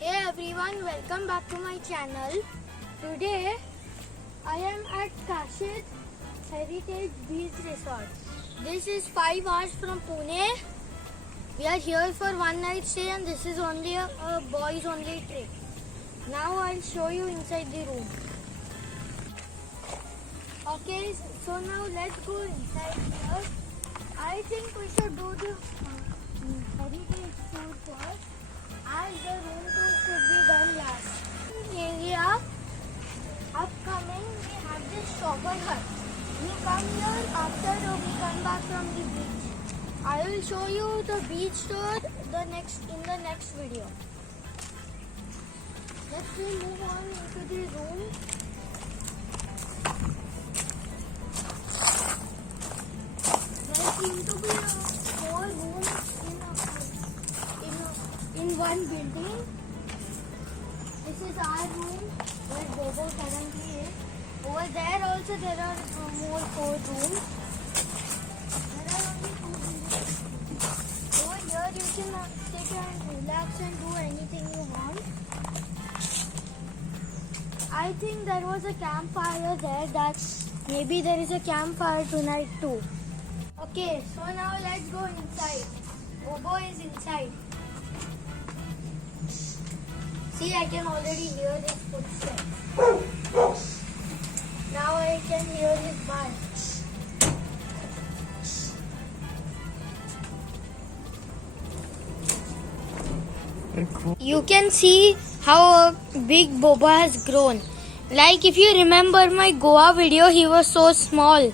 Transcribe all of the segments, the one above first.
Hey everyone, welcome back to my channel. Today I am at Kashid Heritage Beach Resort. This is 5 hours from Pune. We are here for one night stay and this is only a boys only trip. Now I'll show you inside the room. Okay, so now let's go inside here. I think we should do the heritage tour first, as the room tour should be done last. Area upcoming, we have this shopper hut. We come here after we come back from the beach. I will show you the beach tour in the next video. Let's move on into the room. There seem to be 4 rooms in one building. This is our room where Bobo currently is. Over there also there are more 4 rooms. There are only 2 buildings. Over here you can sit and relax and do anything you want. I think there was a campfire there. Maybe there is a campfire tonight too. Okay, so now let's go inside. Bobo is inside. See, I can already hear his footsteps. Now I can hear his bark. You can see how big Bobo has grown. Like if you remember my Goa video, he was so small.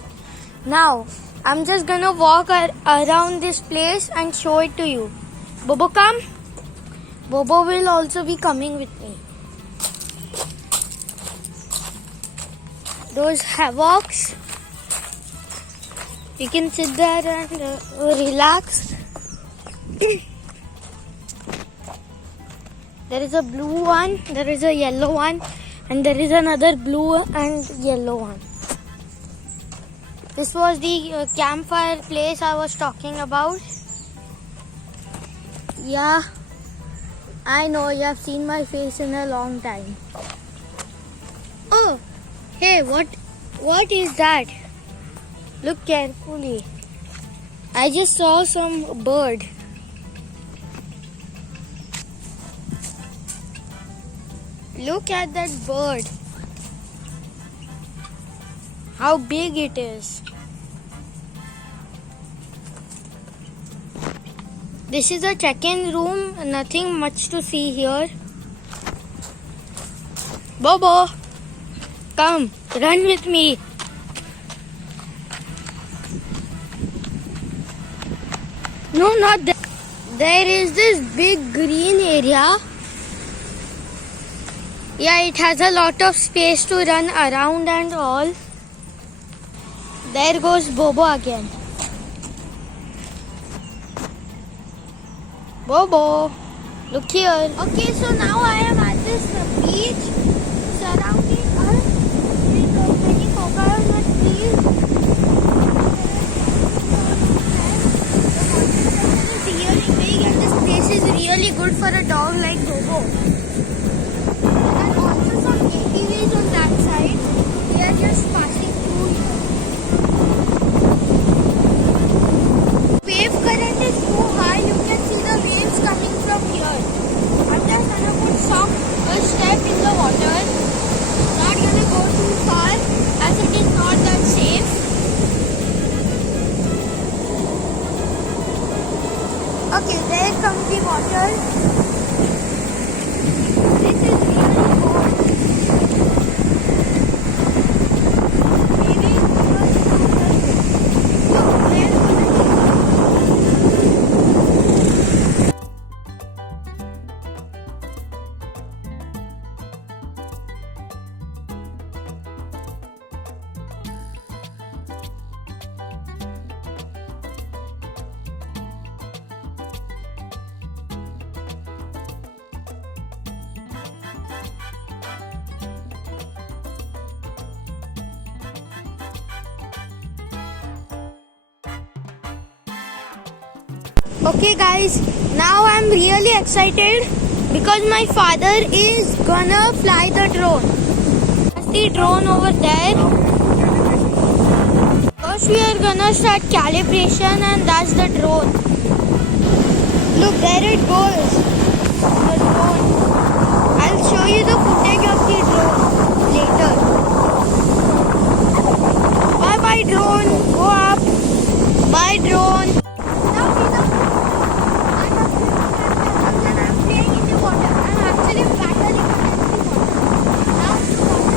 Now, I'm just gonna walk around this place and show it to you. Bobo, come. Bobo will also be coming with me. Those hammocks. You can sit there and relax. There is a blue one, there is a yellow one, and there is another blue and yellow one. This was the campfire place I was talking about. Yeah, I know you have seen my face in a long time. Oh, hey, what is that? Look carefully. I just saw some bird. Look at that bird. How big it is. This is a check-in room. Nothing much to see here. Bobo, come, run with me. No, not there. There is this big green area. Yeah, it has a lot of space to run around and all. There goes Bobo again. Bobo, look here. Okay, so now I am at this beach. Surrounding us with many coconut trees. The water is really big and this place is really good for a dog like Bobo. And also some ATVs on that side. We are just passing through here. Wave current is so high, you can see the waves coming from here. I'm just gonna put a step in the water. Not gonna go too far as it is not that safe. Okay, there comes the water. This is really cold. Maybe Okay guys, now I'm really excited because my father is gonna fly the drone. That's the drone over there. First we are gonna start calibration, and that's the drone. Look, there it goes. The drone. I'll show you the footage of the drone later. Bye bye drone. Go up. Bye drone. Now I'm playing in the water. I'm actually battling against the water. Now the water.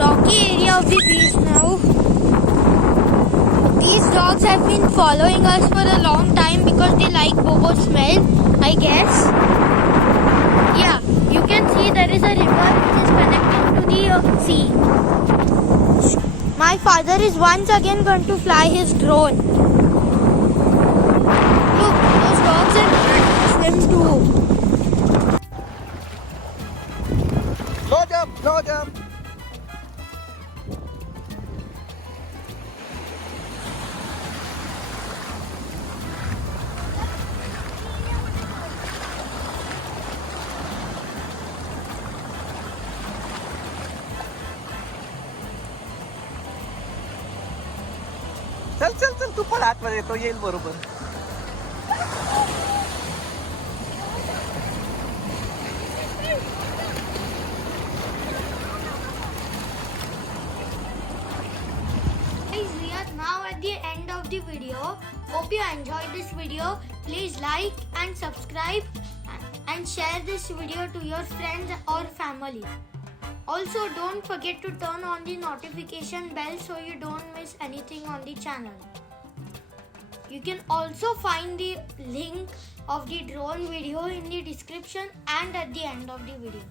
Rocky area of the beach now. These dogs have been following us for a long time because they like bobo smell, I guess. Yeah, you can see there is a river which is connecting to the sea. My father is once again going to fly his drone. Look, those dogs are swim too. Load them. चल तू पण आतमध्ये तो येईल बरोबर. Guys, we are now at the end of the video. Hope you enjoyed this video. Please like and subscribe and share this video to your friends or family. Also, don't forget to turn on the notification bell so you don't miss anything on the channel. You can also find the link of the drone video in the description and at the end of the video.